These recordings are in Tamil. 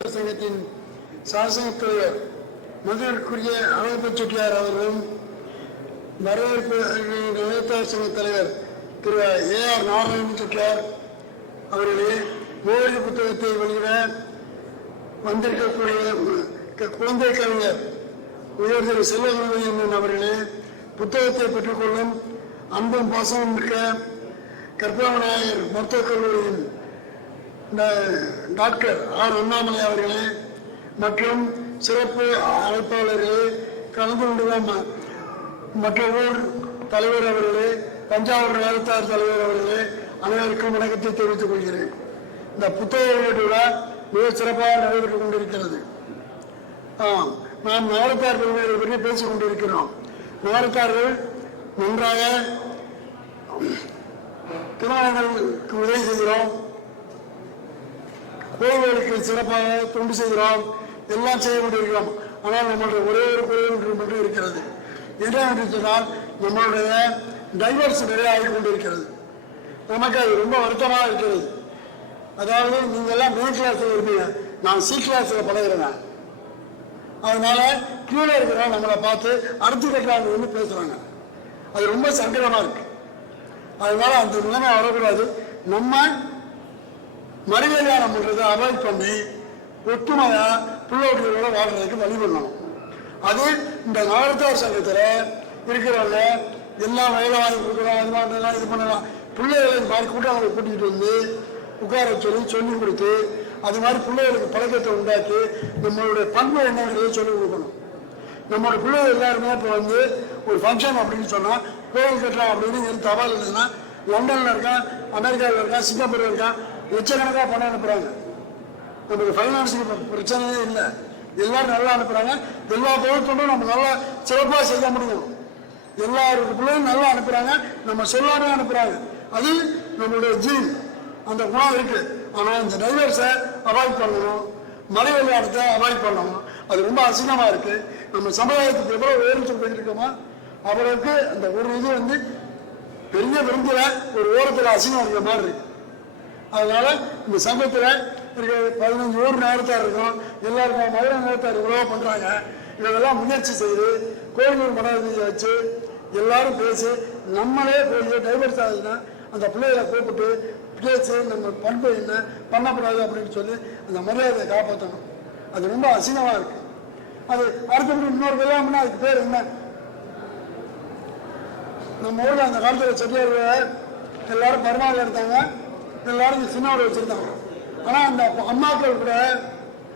சங்கத்தின் சாசன தலைவர் மதுரைக்குரிய அமைப்பு செட்டியார் அவர்களும் வரவேற்பு எழுத்தாளர் சங்க தலைவர் திரு ஏ ஆர் நாராயணன் செட்டியார் அவர்களே ஓய்வு புத்தகத்தை வெளியிட வந்திருக்கக்கூடிய குழந்தை கவிஞர் உயர் திரு செல்வகுணன் அவர்களே புத்தகத்தை பெற்றுக்கொள்ளும் அன்பும் பாசமும் மிக்க கற்பகநாயகர் மருத்துவக் கல்லூரியின் டாக்டர் ஆர் அண்ணாமலை அவர்களே மற்றும் சிறப்பு அழைப்பாளர்களே கலந்து கொண்டுள்ள ம- மற்ற ஊர் தலைவர் அவர்களே தஞ்சாவூர் நகரத்தார் தலைவர் அவர்களே அனைவருக்கும் வணக்கத்தை தெரிவித்துக் கொள்கிறேன். இந்த புத்தக வெளியீட்டு விழா மிக சிறப்பாக நடைபெற்றுக் கொண்டிருக்கிறது. ஆம் நாம் நகரத்தார் பெருமையை பற்றி பேசிக் கொண்டிருக்கிறோம். நகரத்தார்கள் நன்றாக திருமணங்களுக்கு உதவி செய்கிறோம். கோவில்களுக்கு சிறப்பாக தொண்டு செய்கிறோம் எல்லாம் செய்ய கொண்டிருக்கிறோம் ஆனால் நம்மளுடைய ஒரே ஒரு கோவில் மட்டும் இருக்கிறது. என்ன என்று சொன்னால் நம்மளுடைய டைவர்ஸ் நிறைய ஆகி கொண்டிருக்கிறது. நமக்கு அது ரொம்ப வருத்தமாக இருக்கிறது. அதாவது நீங்கள்லாம் மிடில் கிளாஸில் இருப்பீங்க. நான் சி கிளாஸில் பழகிறேன் அதனால கீழே இருக்கிறவங்க நம்மளை பார்த்து அடுத்து கட்டுறாங்க வந்து பேசுறாங்க. அது ரொம்ப சங்கடமாக இருக்கு. அதனால அந்த நிலைமை வரக்கூடாது. நம்ம மறுகல்யாணம் பண்றதை அவாய்ட் பண்ணி ஒத்துமையா பிள்ளைகளோட வாழ்றதுக்கு வழி பண்ணணும். அது இந்த நாடத்தார் சங்கத்துல இருக்கிறவங்க எல்லாம் வேலை வாங்கி கொடுக்குறோம் அது பண்ணலாம் இது பண்ணலாம். பிள்ளைகளை இந்த மாதிரி கூட்டங்களை கூட்டிகிட்டு வந்து உட்கார சொல்லி சொல்லி கொடுத்து அது மாதிரி பிள்ளைகளுக்கு பழக்கத்தை உண்டாக்கி நம்மளுடைய பண்பு என்னங்கிறத சொல்லி கொடுக்கணும். நம்மளோட பிள்ளைகள் எல்லாருமே இப்போ வந்து ஒரு ஃபங்க்ஷன் அப்படின்னு சொன்னால் கோவில் கட்டலாம் அப்படின்னு எதுவும் தபால் இல்லைன்னா லண்டனில் இருக்கான் அமெரிக்காவில் இருக்கான் சிங்கப்பூரில் இருக்கான் லட்சக்கணக்காக பணம் அனுப்புகிறாங்க நமக்கு ஃபைனான்ஸுக்கு பிரச்சனையே இல்லை. எல்லாரும் நல்லா அனுப்புகிறாங்க எல்லா பொருட்களும் நம்ம நல்லா சிறப்பாக செய்ய முடியும். எல்லாருக்கு பிள்ளையும் நல்லா அனுப்புகிறாங்க நம்ம சொல்லாமே அனுப்புகிறாங்க அது நம்மளுடைய ஜீன். அந்த குணம் இருக்கு. ஆனால் இந்த டைவர்ஸை அவாய்ட் பண்ணணும். மலை விளையாடத்தை அவாய்ட் பண்ணணும். அது ரொம்ப அசிங்கமாக இருக்கு. நம்ம சமுதாயத்துக்கு எவ்வளோ உயர்ந்து போயிட்டு இருக்கோமோ அவருக்கு அந்த ஒரு இது வந்து பெரிய விரும்புல ஒரு ஓரத்தில் அசிங்கம் இருக்கிற மாதிரி இருக்கு. அதனால இந்த சமயத்தில் இருக்க பதினஞ்சு ஊர் நேரத்தாக இருக்கும் எல்லாருக்கும் மதுரை நேரத்தார் இவ்வளோ பண்ணுறாங்க இதெல்லாம் முயற்சி செய்து கோயிலூர் மனதை வச்சு எல்லாரும் பேசி நம்மளே போய் டைவர்ஸ் ஆகுதுன்னா அந்த பிள்ளைகளை கூப்பிட்டு பேசி நம்ம பண்பு என்ன பண்ணக்கூடாது அப்படின்னு சொல்லி அந்த மரியாதையை காப்பாற்றணும் அது ரொம்ப அசிங்கமாக இருக்கு. அது அடுத்தபடி இன்னொரு கல்யாணம்னா அதுக்கு பேர் என்ன? நம்ம ஊரில் அந்த காலத்தில் செட்டியார் எல்லாரும் பரமாவில் எடுத்தாங்க. எல்லாரும் இந்த சின்னோட வச்சிருந்தாங்க. ஆனா அந்த அம்மாக்கள் கூட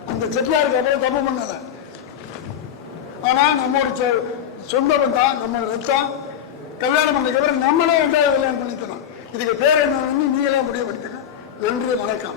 அந்த செட்டியாருக்கு அப்புறம் தப்பு பண்ணல. ஆனா நம்மோட சொ- சொந்த பந்தம் நம்ம ரத்தம். கல்யாணம் பண்ணதுக்கு அப்புறம் நம்மளே ரெண்டாவது கல்யாணம் பண்ணிக்கலாம் இதுக்கு பேர் என்னன்னு நீங்களே முடிவு பண்ணிக்கணும். நன்றி வணக்கம்.